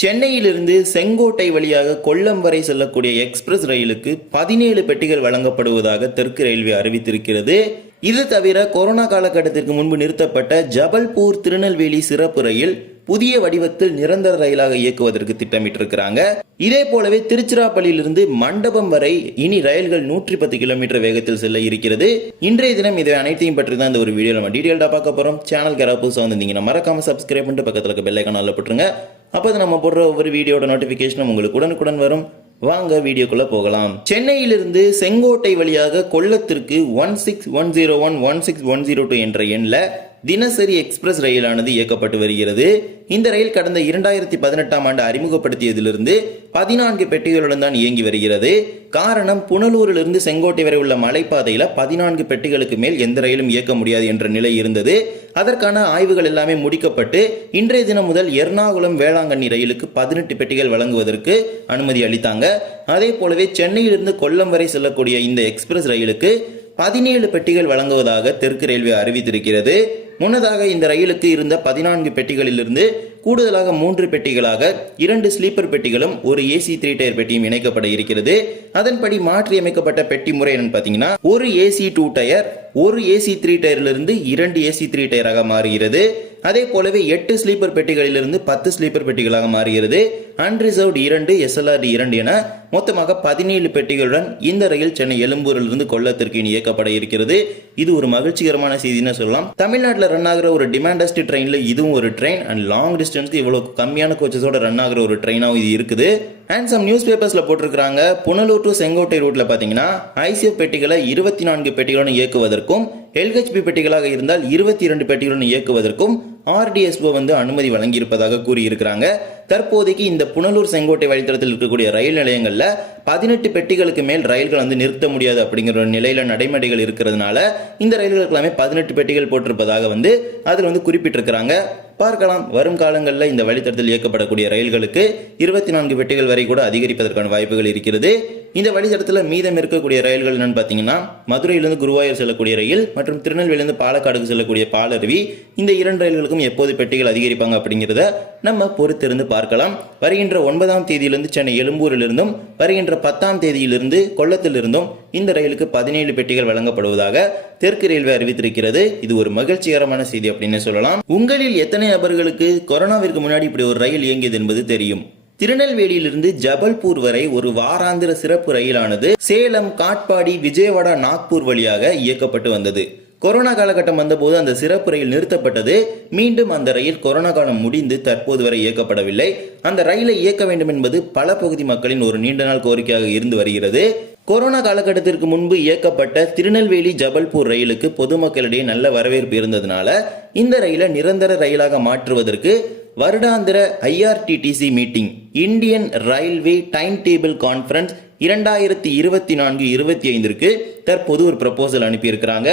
சென்னையிலிருந்து செங்கோட்டை வழியாக கொல்லம் வரை செல்லக்கூடிய எக்ஸ்பிரஸ் ரயிலுக்கு பதினேழு பெட்டிகள் வழங்கப்படுவதாக தெற்கு ரயில்வே அறிவித்திருக்கிறது. இது தவிர கொரோனா காலகட்டத்திற்கு முன்பு நிறுத்தப்பட்ட ஜபல்பூர் திருநெல்வேலி சிறப்பு ரயில் புதிய வடிவத்தில் நிரந்தர ரயிலாக இயக்குவதற்கு திட்டமிட்டிருக்கிறாங்க. இதே போலவே திருச்சிராப்பள்ளியிலிருந்து மண்டபம் வரை இனி ரயில்கள் நூற்றி பத்து கிலோமீட்டர் வேகத்தில் செல்ல இருக்கிறது. இன்றைய தினம் இதை அனைத்தையும் பற்றி தான் இந்த ஒரு வீடியோ நம்ம டீடைல்டா பார்க்க போறோம். சேனல் யாராவது புதுசாக வந்திருந்தீங்கன்னா மறக்காம சப்ஸ்கிரைப் பண்ணிட்டு பக்கத்தில் இருக்க பெல்லைக்கான போட்டுருங்க. அப்போ அது நம்ம போடுற ஒவ்வொரு வீடியோட நோட்டிஃபிகேஷனும் உங்களுக்கு உடனுக்குடன் வரும். வாங்க வீடியோக்குள்ள போகலாம். சென்னையிலிருந்து செங்கோட்டை வழியாக கொல்லத்திற்கு one six one zero one one six one zero two என்ற எண்ணில் தினசரி எக்ஸ்பிரஸ் ரயிலானது இயக்கப்பட்டு வருகிறது. இந்த ரயில் கடந்த இரண்டாயிரத்தி பதினெட்டாம் ஆண்டு அறிமுகப்படுத்தியதிலிருந்து பதினான்கு பெட்டிகளுடன் தான் இயங்கி வருகிறது. காரணம் புனலூரிலிருந்து செங்கோட்டை வரை உள்ள மலைப்பாதையில் பதினான்கு பெட்டிகளுக்கு மேல் எந்த ரயிலும் இயக்க முடியாது என்ற நிலை இருந்தது. அதற்கான ஆய்வுகள் எல்லாமே முடிக்கப்பட்டு இன்றைய தினம் முதல் எர்ணாகுளம் வேளாங்கண்ணி ரயிலுக்கு பதினெட்டு பெட்டிகள் வழங்குவதற்கு அனுமதி அளித்தாங்க. அதே போலவே சென்னையிலிருந்து கொல்லம் வரை செல்லக்கூடிய இந்த எக்ஸ்பிரஸ் ரயிலுக்கு பதினேழு பெட்டிகள் வழங்குவதாக தெற்கு ரயில்வே அறிவித்திருக்கிறது. முன்னதாக இந்த ரயிலுக்கு இருந்த பதினான்கு பெட்டிகளிலிருந்து கூடுதலாக மூன்று பெட்டிகளாக இரண்டு ஸ்லீப்பர் பெட்டிகளும் ஒரு ஏசி த்ரீ டயர் பெட்டியும் இணைக்கப்பட இருக்கிறது. அதன்படி மாற்றியமைக்கப்பட்ட பெட்டி முறை என்னன்னு பார்த்தீங்கன்னா ஒரு ஏசி டூ டயர் ஒரு ஏசி த்ரீ டயரிலிருந்து இரண்டு ஏசி த்ரீ டயராக மாறுகிறது. அதே போலவே எட்டு ஸ்லீப்பர் பெட்டிகளிலிருந்து பத்து ஸ்லீப்பர் பெட்டிகளாக மாறுகிறது. அன்ரிசர்வ்டு இரண்டு எஸ்எல்ஆர் இரண்டு என மொத்தமாக பதினேழு பெட்டிகளுடன் இந்த ரயில் சென்னை எழும்பூரிலிருந்து கொல்லத்திற்கு இனி இயக்கப்பட இருக்கிறது. இது ஒரு மகிழ்ச்சிகரமான செய்தின்னு சொல்லலாம். தமிழ்நாட்டில் ரன் ஆகிற ஒரு டிமாண்டஸ்ட் ட்ரெயினில் இதுவும் ஒரு ட்ரெயின் அண்ட் லாங் டிஸ்டன்ஸ்க்கு இவ்வளோ கம்மியான கோச்சஸோட ரன் ஆகிற ஒரு ட்ரெயினாகவும் இது இருக்குது. அண்ட் சம் நியூஸ் பேப்பர்ஸில் போட்டிருக்கிறாங்க. புனலூர் டு செங்கோட்டை ரூட்டில் பார்த்தீங்கன்னா ஐசிஎஃப் பெட்டிகளை இருபத்தி நான்கு பெட்டிகளுடன் இயக்குவதற்கும் எல்ஹெச்பி பெட்டிகளாக இருந்தால் இருபத்தி இரண்டு பெட்டிகளுடன் இயக்குவதற்கும் ஆர்டிஎஸ்ஓ வந்து அனுமதி வழங்கியிருப்பதாக கூறியிருக்கிறாங்க. தற்போதைக்கு இந்த புனலூர் செங்கோட்டை வழித்தடத்தில் இருக்கக்கூடிய ரயில் நிலையங்களில் பதினெட்டு பெட்டிகளுக்கு மேல் ரயில்கள் வந்து நிறுத்த முடியாது அப்படிங்கிற ஒரு நிலையில நடைமுறைகள் இருக்கிறதுனால இந்த ரயில்களுக்கு எல்லாமே பதினெட்டு பெட்டிகள் போட்டிருப்பதாக வந்து அதில் வந்து குறிப்பிட்டிருக்கிறாங்க. பார்க்கலாம். வரும் காலங்களில் இந்த வழித்தடத்தில் இயக்கப்படக்கூடிய ரயில்களுக்கு இருபத்தி நான்கு பெட்டிகள் வரை கூட அதிகரிப்பதற்கான வாய்ப்புகள் இருக்கிறது. இந்த வழித்தடத்தில் மீதம் இருக்கக்கூடிய ரயில்கள் என்னன்னு பார்த்தீங்கன்னா மதுரையிலிருந்து குருவாயூர் செல்லக்கூடிய ரயில் மற்றும் திருநெல்வேலியிலிருந்து பாலக்காடுக்கு செல்லக்கூடிய பாலருவி இந்த இரண்டு ரயில்களுக்கும் எப்போது பெட்டிகள் அதிகரிப்பாங்க அப்படிங்கிறத நம்ம பொறுத்திருந்து பார்க்கலாம். வருகின்ற ஒன்பதாம் தேதியிலிருந்து சென்னை எழும்பூரிலிருந்தும் வருகின்ற பத்தாம் தேதியிலிருந்து கொல்லத்திலிருந்தும் இந்த ரயிலுக்கு பதினேழு பெட்டிகள் வழங்கப்படுவதாக தெற்கு ரயில்வே அறிவித்திருக்கிறது. இது ஒரு மகிழ்ச்சிகரமான செய்தி அப்படின்னு சொல்லலாம். உங்களில் எத்தனை நபர்களுக்கு கொரோனாவிற்கு முன்னாடி இப்படி ஒரு ரயில் இயங்கியது என்பது தெரியும். திருநெல்வேலியிலிருந்து ஜபல்பூர் வரை ஒரு வாராந்திர சிறப்பு ரயிலானது சேலம் காட்பாடி விஜயவாடா நாக்பூர் வழியாக இயக்கப்பட்டு வந்தது. கொரோனா காலகட்டம் வந்தபோது அந்த சிறப்பு ரயில் நிறுத்தப்பட்டது. மீண்டும் அந்த ரயில் கொரோனா காலம் முடிந்து தற்போது வரை இயக்கப்படவில்லை. அந்த ரயிலை இயக்க வேண்டும் என்பது பல பகுதி மக்களின் ஒரு நீண்ட நாள் கோரிக்கையாக இருந்து வருகிறது. கொரோனா காலகட்டத்திற்கு முன்பு இயக்கப்பட்ட திருநெல்வேலி ஜபல்பூர் ரயிலுக்கு பொதுமக்களிடையே நல்ல வரவேற்பு இருந்ததுனால இந்த ரயிலை நிரந்தர ரயிலாக மாற்றுவதற்கு வருடாந்திர IRCTC meeting Indian railway time table conference இரண்டாயிரத்தி இருபத்தி நான்கு இருபத்தி ஐந்திற்கு தற்போது ஒரு ப்ரப்போசல் அனுப்பியிருக்கிறாங்க.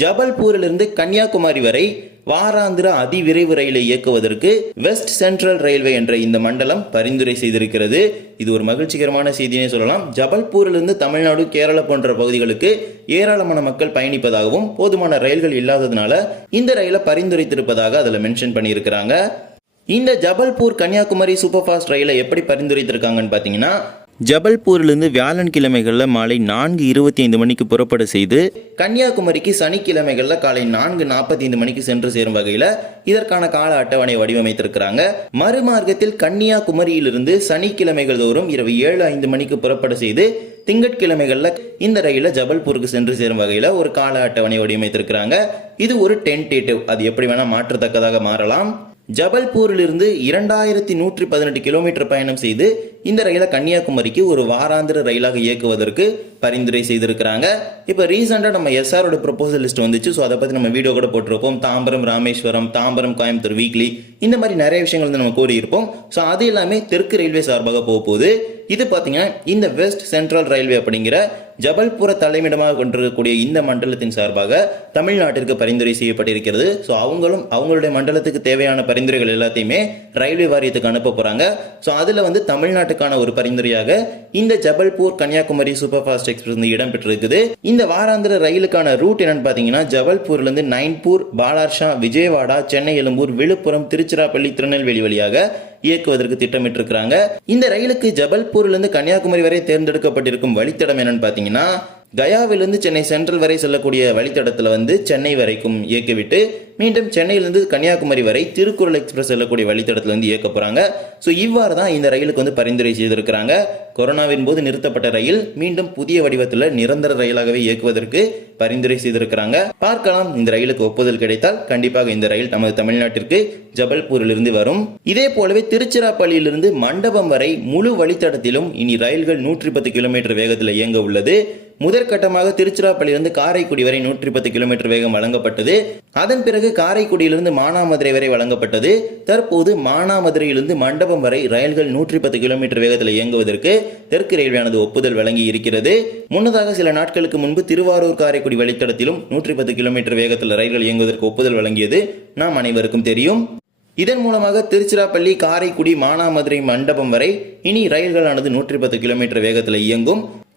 ஜபல்பூரிலிருந்து கன்னியாகுமரி வரை வாராந்திர அதிவிரைவு ரயிலை இயக்குவதற்கு வெஸ்ட் சென்ட்ரல் ரயில்வே என்ற இந்த மண்டலம் பரிந்துரை செய்திருக்கிறது. இது ஒரு மகிழ்ச்சிகரமான செய்தினே சொல்லலாம். ஜபல்பூரிலிருந்து தமிழ்நாடு கேரளா போன்ற பகுதிகளுக்கு ஏராளமான மக்கள் பயணிப்பதாகவும் போதுமான ரயில்கள் இல்லாததுனால இந்த ரயிலை பரிந்துரைத்திருப்பதாக அதில் மென்ஷன் பண்ணியிருக்கிறாங்க. இந்த ஜபல்பூர் கன்னியாகுமரி சூப்பர் ஃபாஸ்ட் ரயிலை எப்படி பரிந்துரைத்திருக்காங்கன்னு பார்த்தீங்கன்னா ஜபல்பூரிலிருந்து வியாழன் கிழமைகளில் மாலை நான்கு இருபத்தி ஐந்து மணிக்கு புறப்பட செய்து கன்னியாகுமரிக்கு சனிக்கிழமைகளில் காலை நான்கு நாற்பத்தி ஐந்து மணிக்கு சென்று சேரும் வகையில் இதற்கான கால அட்டவணை வடிவமைத்திருக்கிறாங்க. மறுமார்க்கத்தில் கன்னியாகுமரியிலிருந்து சனிக்கிழமைகள் தோறும் இரவு ஏழு ஐந்து மணிக்கு புறப்பட செய்து திங்கட்கிழமைகளில் இந்த ரயிலில் ஜபல்பூருக்கு சென்று சேரும் வகையில் ஒரு கால அட்டவணை வடிவமைத்திருக்கிறாங்க. இது ஒரு டென்டேட்டிவ். அது எப்படி வேணால் மாற்றத்தக்கதாக மாறலாம். ஜபல்பூரிலிருந்து இரண்டாயிரத்தி நூற்றி பதினெட்டு கிலோமீட்டர் பயணம் செய்து இந்த ரயிலை கன்னியாகுமரிக்கு ஒரு வாராந்திர ரயிலாக இயக்குவதற்கு பரிந்துரை செய்திருக்கிறாங்க. இப்போ ரீசெண்டாக நம்ம எஸ்ஆரோட ப்ரொபோசல் லிஸ்ட் வந்துச்சு. ஸோ அதை பற்றி நம்ம வீடியோ கூட போட்டிருப்போம். தாம்பரம் ராமேஸ்வரம் தாம்பரம் கோயம்புத்தூர் வீக்லி இந்த மாதிரி நிறைய விஷயங்கள் வந்து நம்ம கூறியிருப்போம். ஸோ அது எல்லாமே தெற்கு ரயில்வே சார்பாக போக போகுது. இது பார்த்தீங்கன்னா இந்த வெஸ்ட் சென்ட்ரல் ரயில்வே அப்படிங்கிற ஜபல்புர தலைமையிடமாக கொண்டிருக்கக்கூடிய இந்த மண்டலத்தின் சார்பாக தமிழ்நாட்டிற்கு பரிந்துரை செய்யப்பட்டிருக்கிறது. ஸோ அவங்களும் அவங்களுடைய மண்டலத்துக்கு தேவையான பரிந்துரைகள் எல்லாத்தையுமே ரயில்வே வாரியத்துக்கு அனுப்ப போகிறாங்க ஸோ அதில் வந்து தமிழ்நாட்டுக்கான ஒரு பரிந்துரையாக இந்த Jabalpur Kanniyakumari super fast express வந்து இடம்பெற்றிருக்குது. இந்த வாராந்திர ரயிலுக்கான ரூட் என்னன்னு பார்த்தீங்கன்னா ஜபல்பூர்லேருந்து நைன்பூர் பாலார்ஷா விஜயவாடா சென்னை எழும்பூர் விழுப்புரம் திருச்சிராப்பள்ளி திருநெல்வேலி வழியாக இயக்குவதற்கு திட்டமிட்டிருக்கிறாங்க. இந்த ரயிலுக்கு ஜபல்பூரிலிருந்து கன்னியாகுமரி வரை தேர்ந்தெடுக்கப்பட்டிருக்கும் வழித்தடம் என்னன்னு பார்த்தீங்கன்னா கயாவிலிருந்து சென்னை சென்ட்ரல் வரை செல்லக்கூடிய வழித்தடத்தில் வந்து சென்னை வரைக்கும் இயக்கிவிட்டு மீண்டும் சென்னையிலிருந்து கன்னியாகுமரி வரை திருக்குறள் எக்ஸ்பிரஸ் செல்லக்கூடிய வழித்தடத்தில் வந்து இயக்க போகிறாங்க ஸோ இவ்வாறு தான் இந்த ரயிலுக்கு வந்து பரிந்துரை செய்திருக்கிறாங்க. கொரோனாவின் போது நிறுத்தப்பட்ட ரயில் மீண்டும் புதிய வடிவத்தில் நிரந்தர ரயிலாகவே இயக்குவதற்கு பரிந்துரை செய்திருக்கிறாங்க. பார்க்கலாம் இந்த ரயிலுக்கு ஒப்புதல் கிடைத்தால் கண்டிப்பாக இந்த ரயில் நமது தமிழ்நாட்டிற்கு ஜபல்பூரிலிருந்து வரும். இதே போலவே திருச்சிராப்பள்ளியிலிருந்து மண்டபம் வரை முழு வழித்தடத்திலும் இனி ரயில்கள் நூற்றி பத்து கிலோமீட்டர் வேகத்தில் இயங்க உள்ளது. முதற்கட்டமாக திருச்சிராப்பள்ளியிலிருந்து காரைக்குடி வரை நூற்றி பத்து கிலோமீட்டர் வேகம் வழங்கப்பட்டது. அதன் பிறகு காரைக்குடியிலிருந்து மானாமதுரை வரை வழங்கப்பட்டது. தற்போது மானாமதுரையிலிருந்து மண்டபம் வரை ரயில்கள் நூற்றி பத்து கிலோமீட்டர் வேகத்தில் இயங்குவதற்கு தெற்கு ரயில்வேயானது ஒப்புதல் வழங்கி இருக்கிறது முன்னதாக சில நாட்களுக்கு முன்பு திருவாரூர் காரைக்குடி வழித்தடத்திலும் நூற்றி பத்து கிலோமீட்டர் வேகத்தில் ரயில்கள் இயங்குவதற்கு ஒப்புதல் வழங்கியது நாம் அனைவருக்கும் தெரியும். இதன் மூலமாக திருச்சிராப்பள்ளி காரைக்குடி மானாமதுரை மண்டபம் வரை இனி ரயில்களானது நூற்றி பத்து கிலோமீட்டர் வேகத்தில் இயங்கும்.